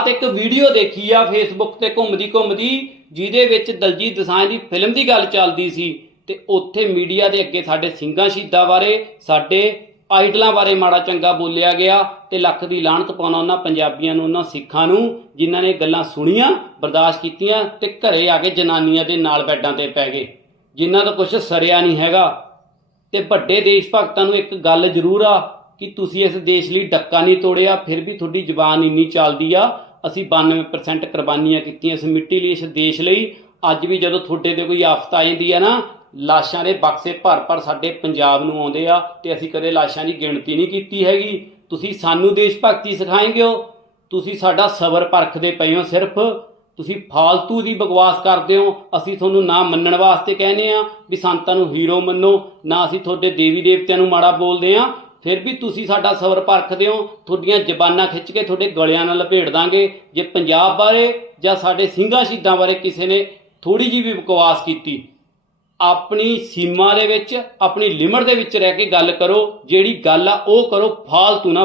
ਤੇ ਇੱਕ ਵੀਡੀਓ ਦੇਖੀ ਆ ਫੇਸਬੁੱਕ ਤੇ ਘੁੰਮਦੀ ਘੁੰਮਦੀ, ਜਿਹਦੇ ਵਿੱਚ ਦਲਜੀਤ ਦੋਸਾਂਝ ਦੀ ਫਿਲਮ ਦੀ ਗੱਲ ਚੱਲਦੀ ਸੀ ਤੇ ਉੱਥੇ ਮੀਡੀਆ ਦੇ ਅੱਗੇ ਸਾਡੇ ਸਿੰਘਾਂ ਸ਼ਹੀਦਾਂ ਬਾਰੇ, ਸਾਡੇ ਆਈਡਲਾਂ ਬਾਰੇ ਮਾੜਾ ਚੰਗਾ ਬੋਲਿਆ ਗਿਆ ਤੇ ਲੱਖ ਦੀ ਲਾਹਨਤ ਪਾਉਣਾ ਉਹਨਾਂ ਪੰਜਾਬੀਆਂ ਨੂੰ, ਉਹਨਾਂ ਸਿੱਖਾਂ ਨੂੰ, ਜਿਨ੍ਹਾਂ ਨੇ ਗੱਲਾਂ ਸੁਣੀਆਂ, ਬਰਦਾਸ਼ਤ ਕੀਤੀਆਂ ਤੇ ਘਰੇ ਆ ਕੇ ਜਨਾਨੀਆਂ ਦੇ ਨਾਲ ਬੈੱਡਾਂ ਤੇ ਪੈ ਗਏ, ਜਿਨ੍ਹਾਂ ਦਾ ਕੁਝ ਸਰਿਆ ਨਹੀਂ ਹੈਗਾ। ਤੇ ਵੱਡੇ ਦੇਸ਼ ਭਗਤਾਂ ਨੂੰ ਇੱਕ ਗੱਲ ਜ਼ਰੂਰ ਆ ਕਿ ਤੁਸੀਂ ਇਸ ਦੇਸ਼ ਲਈ ਡੱਕਾ ਨਹੀਂ ਤੋੜਿਆ, ਫਿਰ ਵੀ ਤੁਹਾਡੀ ਜ਼ੁਬਾਨ ਇੰਨੀ ਚੱਲਦੀ ਆ ਅਸੀਂ 92% ਕੁਰਬਾਨੀਆਂ ਕੀਤੀਆਂ ਇਸ ਮਿੱਟੀ ਲਈ, ਇਸ ਦੇਸ਼ ਲਈ। ਅੱਜ ਵੀ ਜਦੋਂ ਤੁਹਾਡੇ ਤੇ ਕੋਈ ਆਫਤ ਆ ਜਾਂਦੀ ਆ ਨਾ, ਲਾਸ਼ਾਂ ਦੇ ਬਕਸੇ ਭਰ ਭਰ ਸਾਡੇ ਪੰਜਾਬ ਨੂੰ ਆਉਂਦੇ ਆ ਤੇ ਅਸੀਂ ਕਦੇ ਲਾਸ਼ਾਂ ਦੀ ਗਿਣਤੀ ਨਹੀਂ ਕੀਤੀ ਹੈਗੀ। ਤੁਸੀਂ ਸਾਨੂੰ ਦੇਸ਼ ਭਗਤੀ ਸਿਖਾਏਂਗੇ ਹੋ ਤੁਸੀਂ ਸਾਡਾ ਸਬਰ ਪਰਖਦੇ ਪਏ ਹੋ ਸਿਰਫ। ਤੁਸੀਂ ਫਾਲਤੂ ਦੀ ਬਕਵਾਸ ਕਰਦੇ ਹੋ। ਅਸੀਂ ਤੁਹਾਨੂੰ ਨਾ ਮੰਨਣ ਵਾਸਤੇ ਕਹਿੰਦੇ ਆ ਵੀ ਸੰਤਾਂ ਨੂੰ ਹੀਰੋ ਮੰਨੋ, ਨਾ ਅਸੀਂ ਤੁਹਾਡੇ ਦੇਵੀ ਦੇਵਤਿਆਂ ਨੂੰ ਮਾੜਾ ਬੋਲਦੇ ਆ ਫਿਰ ਵੀ ਤੁਸੀਂ ਸਾਡਾ ਸਬਰ ਪਰਖਦੇ ਹੋ ਤੁਹਾਡੀਆਂ ਜ਼ਬਾਨਾਂ ਖਿੱਚ ਕੇ ਤੁਹਾਡੇ ਗਲਿਆਂ ਨਾਲ ਲਪੇਟ ਦਾਂਗੇ। ਜੇ ਪੰਜਾਬ ਬਾਰੇ ਜਾਂ ਸਾਡੇ ਸਿੰਘਾਂ ਸ਼ਹੀਦਾਂ ਬਾਰੇ ਕਿਸੇ ਨੇ ਥੋੜੀ ਜਿਹੀ ਵੀ ਬਕਵਾਸ ਕੀਤੀ, ਆਪਣੀ ਸੀਮਾ ਦੇ ਵਿੱਚ, ਆਪਣੀ ਲਿਮਟ ਦੇ ਵਿੱਚ ਰਹਿ ਕੇ ਗੱਲ ਕਰੋ। ਜਿਹੜੀ ਗੱਲ ਆ, ਉਹ ਕਰੋ, ਫਾਲਤੂ ਨਾ